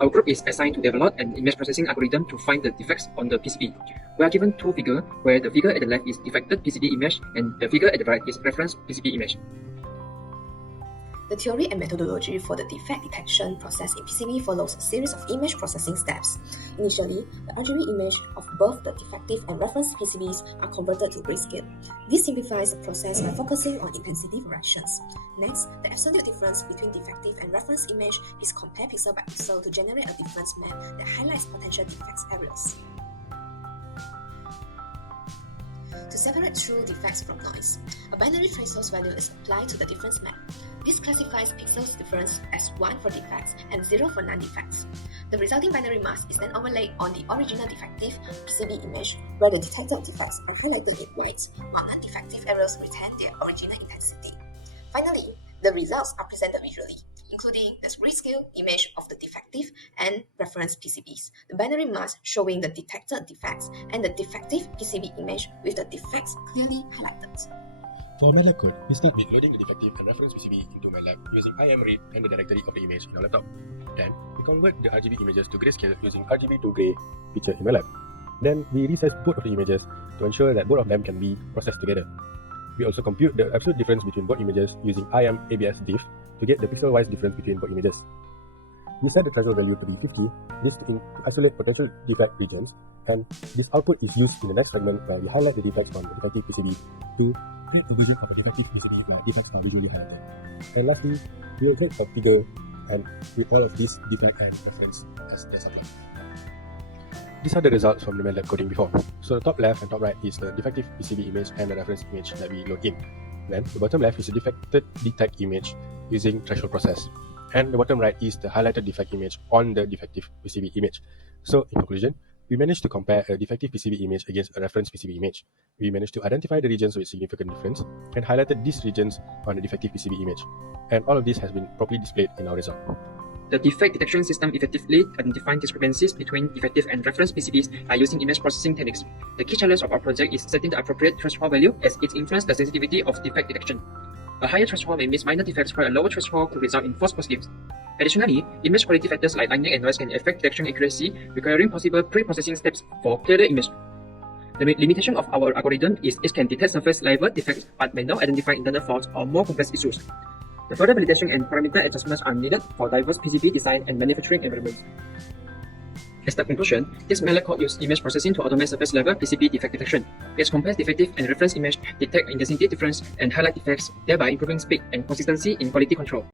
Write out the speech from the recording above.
Our group is assigned to develop an image processing algorithm to find the defects on the PCB. We are given two figures, where the figure at the left is defected PCB image and the figure at the right is reference PCB image. The theory and methodology for the defect detection process in PCB follows a series of image processing steps. Initially, the RGB image of both the defective and reference PCBs are converted to grayscale. This simplifies the process by focusing on intensity variations. Next, the absolute difference between defective and reference image is compared pixel by pixel to generate a difference map that highlights potential defects areas. To separate true defects from noise, a binary trace value is applied to the difference map. This classifies pixels difference as 1 for defects and 0 for non-defects. The resulting binary mask is then overlaid on the original defective PCB image, where the detected defects are highlighted in white, while non-defective areas retain their original intensity. Finally, the results are presented visually, including the grayscale image of the defective and reference PCBs, the binary mask showing the detected defects, and the defective PCB image with the defects clearly highlighted. For MATLAB code, we start with loading the defective and reference PCB into MATLAB using imread and the directory of the image in our laptop. Then, we convert the RGB images to grayscale using RGB to gray feature in MATLAB. Then, we resize both of the images to ensure that both of them can be processed together. We also compute the absolute difference between both images using IM_ABS_diff to get the pixel-wise difference between both images. We set the threshold value to be 50, this to isolate potential defect regions, and this output is used in the next fragment where we highlight the defects on the defective PCB to create a version of a defective PCB where defects are visually highlighted. And lastly, we will create a figure and with all of these defect and reference as the subclass. These are the results from the MATLAB coding before. So the top left and top right is the defective PCB image and the reference image that we load in. Then the bottom left is the defected detect image using threshold process. And the bottom right is the highlighted defect image on the defective PCB image. So in conclusion, we managed to compare a defective PCB image against a reference PCB image. We managed to identify the regions with significant difference and highlighted these regions on the defective PCB image. And all of this has been properly displayed in our result. The defect detection system effectively identifies discrepancies between defective and reference PCBs by using image processing techniques. The key challenge of our project is setting the appropriate threshold value as it influences the sensitivity of defect detection. A higher threshold may miss minor defects, while a lower threshold could result in false positives. Additionally, image quality factors like lighting and noise can affect detection accuracy, requiring possible pre-processing steps for clearer image. The limitation of our algorithm is it can detect surface level defects but may not identify internal faults or more complex issues. The further validation and parameter adjustments are needed for diverse PCB design and manufacturing environments. As the conclusion, this MATLAB code uses image processing to automate surface level PCB defect detection. It compares defective and reference image, detect intensity difference, and highlight defects, thereby improving speed and consistency in quality control.